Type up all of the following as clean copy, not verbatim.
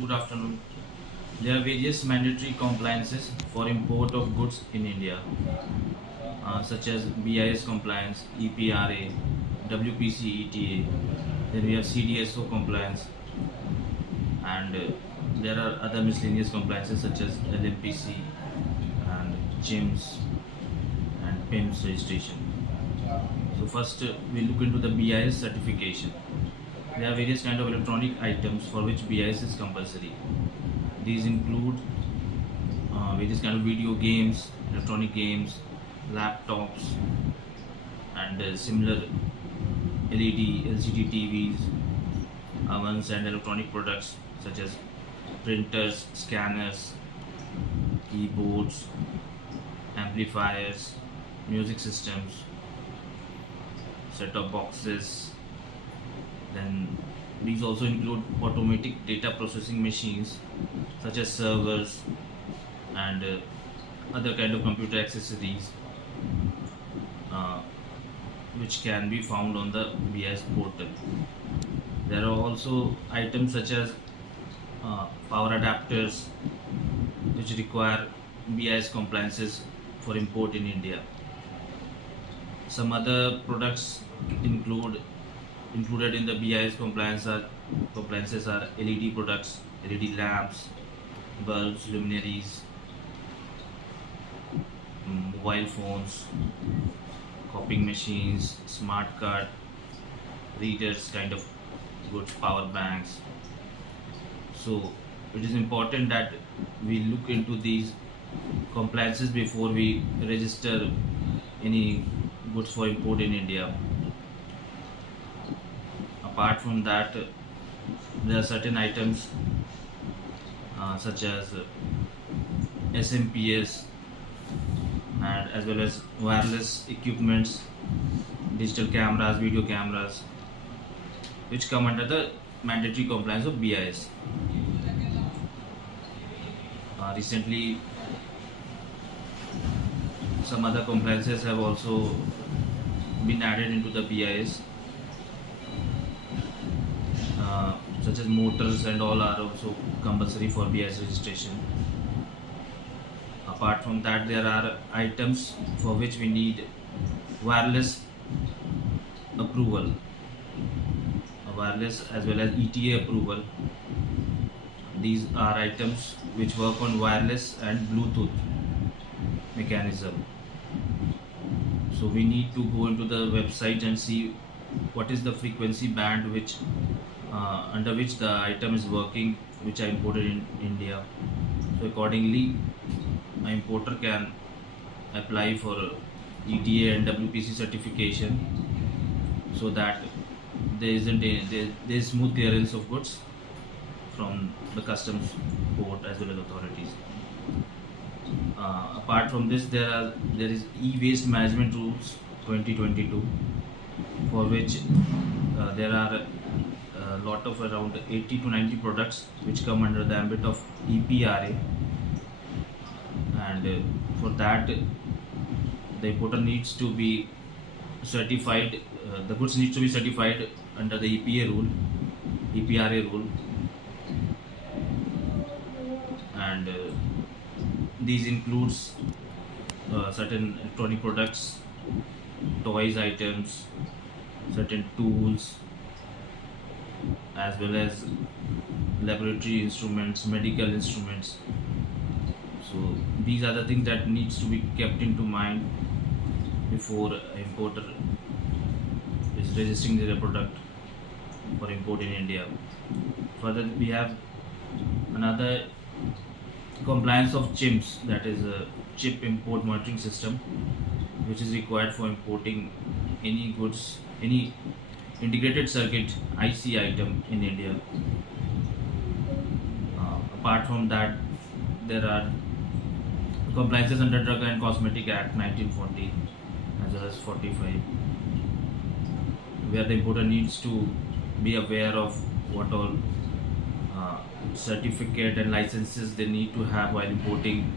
Good afternoon. There are various mandatory compliances for import of goods in India, such as BIS compliance, EPRA, WPC ETA. Then we have CDSO compliance, and there are other miscellaneous compliances such as LMPC and CHIMS and PIMS registration. So first, we look into the BIS certification. There are various kind of electronic items for which BIS is compulsory. These include various kind of video games, electronic games, laptops, and similar LED, LCD TVs, ovens, and electronic products such as printers, scanners, keyboards, amplifiers, music systems, set-top boxes. Then these also include automatic data processing machines such as servers and other kind of computer accessories uh, which can be found on the BIS portal. There are also items such as power adapters which require BIS compliances for import in India. Some other products included in the BIS compliances are LED products, LED lamps, bulbs, luminaries, mobile phones, copying machines, smart card readers, kind of goods, power banks. So it is important that we look into these compliances before we register any goods for import in India. Apart from that, there are certain items such as SMPS and as well as wireless equipments, digital cameras, video cameras, which come under the mandatory compliance of BIS. Recently, some other compliances have also been added into the BIS, such as motors and all are also compulsory for BIS registration. Apart from that, there are items for which we need wireless approval, wireless as well as ETA approval. These are items which work on wireless and Bluetooth mechanism. So we need to go into the website and see what is the frequency band which under which the item is working, which are imported in India. So accordingly, an importer can apply for ETA and WPC certification, so that there is smooth clearance of goods from the customs port as well as authorities. Apart from this, there is e-waste management rules 2022, for which there are a lot of around 80 to 90 products which come under the ambit of EPRA, and for that the importer needs to be certified. The goods needs to be certified under the EPRA rule, and these includes certain electronic products, toys items, certain tools, as well as laboratory instruments, medical instruments. So these are the things that needs to be kept into mind before an importer is registering their product for import in India. Further, we have another compliance of CHIMS, that is a chip import monitoring system, which is required for importing any goods, any integrated circuit IC item in India. Apart from that, there are compliances under Drug and Cosmetic Act 1940 as well as 45, where the importer needs to be aware of what all certificate and licenses they need to have while importing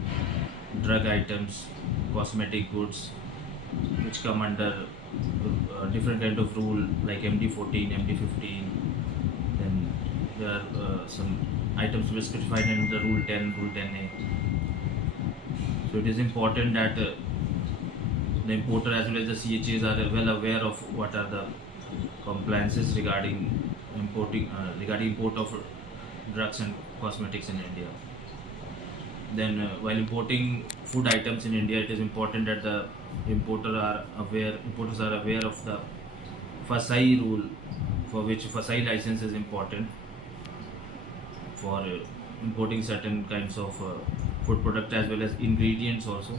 drug items, cosmetic goods, which come under different kind of rule like MD14, MD15. Then there are some items were specified in the Rule 10, Rule 10A. So it is important that the importer as well as the CHAs are well aware of what are the compliances regarding import of drugs and cosmetics in India. Then, while importing food items in India, it is important that the importers are aware of the FSSAI rule, for which FSSAI license is important for importing certain kinds of food product as well as ingredients also.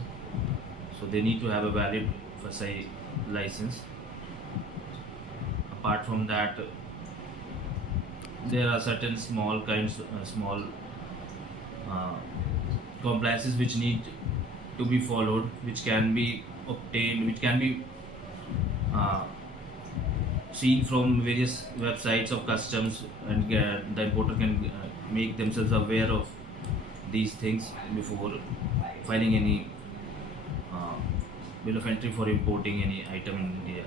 So they need to have a valid FSSAI license. Apart from that, there are certain small uh, compliances which need to be followed, which can be obtained, which can be uh, seen from various websites of customs, and the importer can make themselves aware of these things before filing any uh, bill of entry for importing any item in India.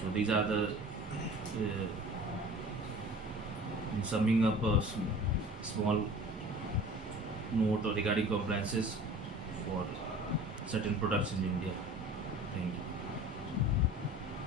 So these are the in summing up a small note regarding compliances for certain products in India. Thank you.